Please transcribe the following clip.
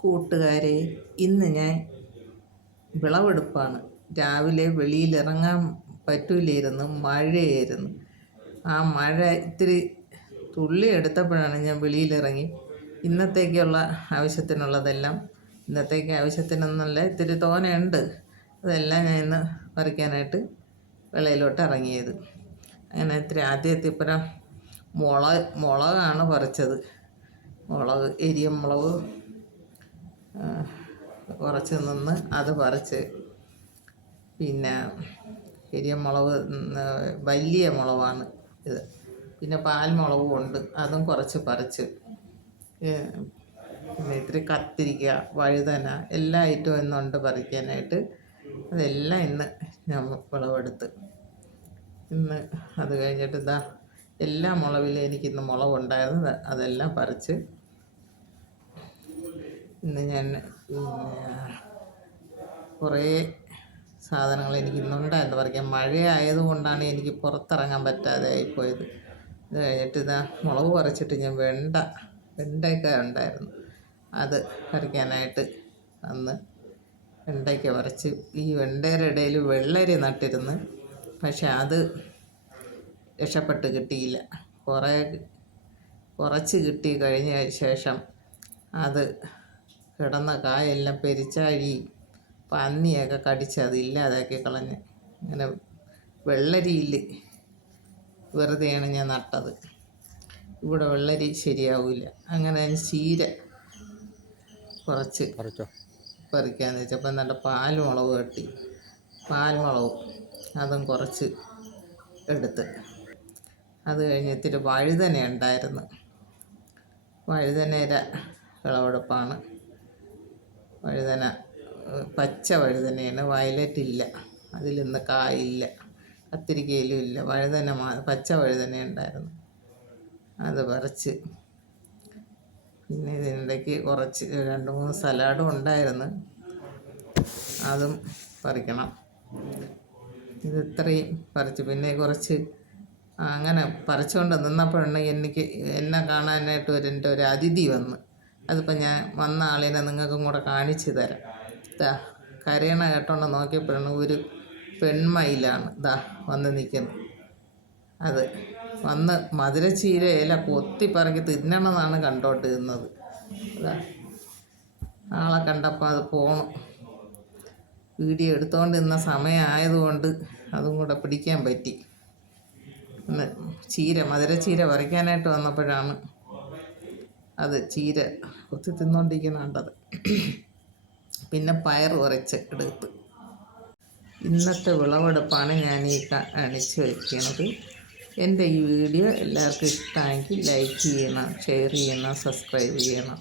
കൂട്ടുകാരെ, ഇന്ന് ഞാൻ വിളവെടുപ്പാണ്. രാവിലെ വെളിയിലിറങ്ങാൻ പറ്റൂലായിരുന്നു, മഴയായിരുന്നു. ആ മഴ ഇത്തിരി തുള്ളി എടുത്തപ്പോഴാണ് ഞാൻ വെളിയിലിറങ്ങി. ഇന്നത്തേക്കുള്ള ആവശ്യത്തിനുള്ളതെല്ലാം, ഇന്നത്തേക്ക് ആവശ്യത്തിനൊന്നല്ല, ഇത്തിരി തോനെയുണ്ട്, അതെല്ലാം ഞാൻ ഇന്ന് പറിക്കാനായിട്ട് വെളിയിലോട്ട് ഇറങ്ങിയത്. അങ്ങനെ ഇത്തിരി ആദ്യത്തെ ഇപ്പുറം മുളകാണ് പറിച്ചത്. എരിയ മുളക് കുറച്ച് നിന്ന് അത് പറിച്ച്, പിന്നെ എരിയ മുളക് വലിയ മുളകാണ് ഇത്. പിന്നെ പാൽമുളകും ഉണ്ട്, അതും കുറച്ച് പറിച്ച്. പിന്നെ ഇത്തിരി കത്തിരിക്ക, വഴുതന, എല്ലാ ഐറ്റവും ഇന്നുണ്ട് പറിക്കാനായിട്ട്. അതെല്ലാം ഇന്ന് ഞാൻ വിളവെടുത്ത്. ഇന്ന് അത് കഴിഞ്ഞിട്ട് എല്ലാ മുളവിലും എനിക്കിന്ന് മുളകുണ്ടായിരുന്നു, അതെല്ലാം പറിച്ച് ഇന്ന് ഞാൻ കുറേ സാധനങ്ങൾ എനിക്കിന്നുണ്ടായിരുന്നു പറിക്കാൻ. മഴ ആയതുകൊണ്ടാണ് എനിക്ക് പുറത്തിറങ്ങാൻ പറ്റാതെ ആയിപ്പോയത്. ഇത് കഴിഞ്ഞിട്ട് മുളക് പറിച്ചിട്ട് ഞാൻ വെണ്ടയൊക്കെ ഉണ്ടായിരുന്നു, അത് പറിക്കാനായിട്ട് അന്ന് വെണ്ടയ്ക്ക പറിച്ച്. ഈ വെണ്ടയുടെ ഇടയിൽ വെള്ളരി നട്ടിരുന്ന്, പക്ഷെ അത് രക്ഷപ്പെട്ട് കിട്ടിയില്ല. കുറച്ച് കിട്ടി കഴിഞ്ഞ ശേഷം അത് കിടന്ന കായെല്ലാം പെരിച്ചാഴി പന്നിയൊക്കെ കടിച്ച് അത് ഇല്ലാതാക്കി കളഞ്ഞ്. അങ്ങനെ വെള്ളരിയിൽ വെറുതെയാണ് ഞാൻ നട്ടത്. ഇവിടെ വെള്ളരി ശരിയാവില്ല. അങ്ങനെ ചീര കുറച്ച് പറിക്കാമെന്ന് വെച്ചപ്പോൾ നല്ല പാൽമുളക് കെട്ടി, പാൽമുളകും അതും കുറച്ച് എടുത്ത്. അത് കഴിഞ്ഞ് ഇത്തിരി വഴുതന ഉണ്ടായിരുന്നു, വഴുതനയുടെ വിളവെടുപ്പാണ്. വഴുതന പച്ച വഴുതനയാണ്, വയലറ്റ് ഇല്ല, അതിലിന്ന് കായില്ല, കത്തിരിക്കയിലും ഇല്ല. പച്ച വഴുതന ഉണ്ടായിരുന്നു, അത് പറിച്ച്. പിന്നെ ഇതിനിടയ്ക്ക് കുറച്ച് 2-3 സലാഡും ഉണ്ടായിരുന്നു, അതും പറിക്കണം. ഇത്രയും പറിച്ച്. പിന്നെ കുറച്ച് അങ്ങനെ പറിച്ചുകൊണ്ട് നിന്നപ്പോഴാണ് എന്നെ കാണാനായിട്ട് എൻ്റെ ഒരു അതിഥി വന്ന്. അതിപ്പോൾ ഞാൻ വന്ന ആളിനെ നിങ്ങൾക്കും കൂടെ കാണിച്ചു തരാം. കരയണ കേട്ടോണ്ട് നോക്കിയപ്പോഴാണ് ഒരു പെൺമയിലാണ് വന്ന് നിൽക്കുന്നത്. അത് വന്ന് മധുരച്ചീര ഇല കൊത്തിപ്പറക്കി തിന്നണമെന്നാണ് കണ്ടോണ്ടിരുന്നത്. ആളെ കണ്ടപ്പോൾ അത് പോണം. വീഡിയോ എടുത്തുകൊണ്ടിരുന്ന സമയമായതുകൊണ്ട് അതും കൂടെ പിടിക്കാൻ പറ്റി. മധുരച്ചീര പറിക്കാനായിട്ട് വന്നപ്പോഴാണ് അത് ചീര കൊത്തി തിന്നുകൊണ്ടിരിക്കുന്ന കണ്ടത്. പിന്നെ പയർ കുറച്ച് എടുത്ത്. ഇന്നത്തെ വിളവെടുപ്പാണ് ഞാൻ ഈ കാണിച്ച് വയ്ക്കുന്നത്. എൻ്റെ ഈ വീഡിയോ എല്ലാവർക്കും ഇഷ്ടമെങ്കിൽ ലൈക്ക് ചെയ്യണം, ഷെയർ ചെയ്യണം, സബ്സ്ക്രൈബ് ചെയ്യണം.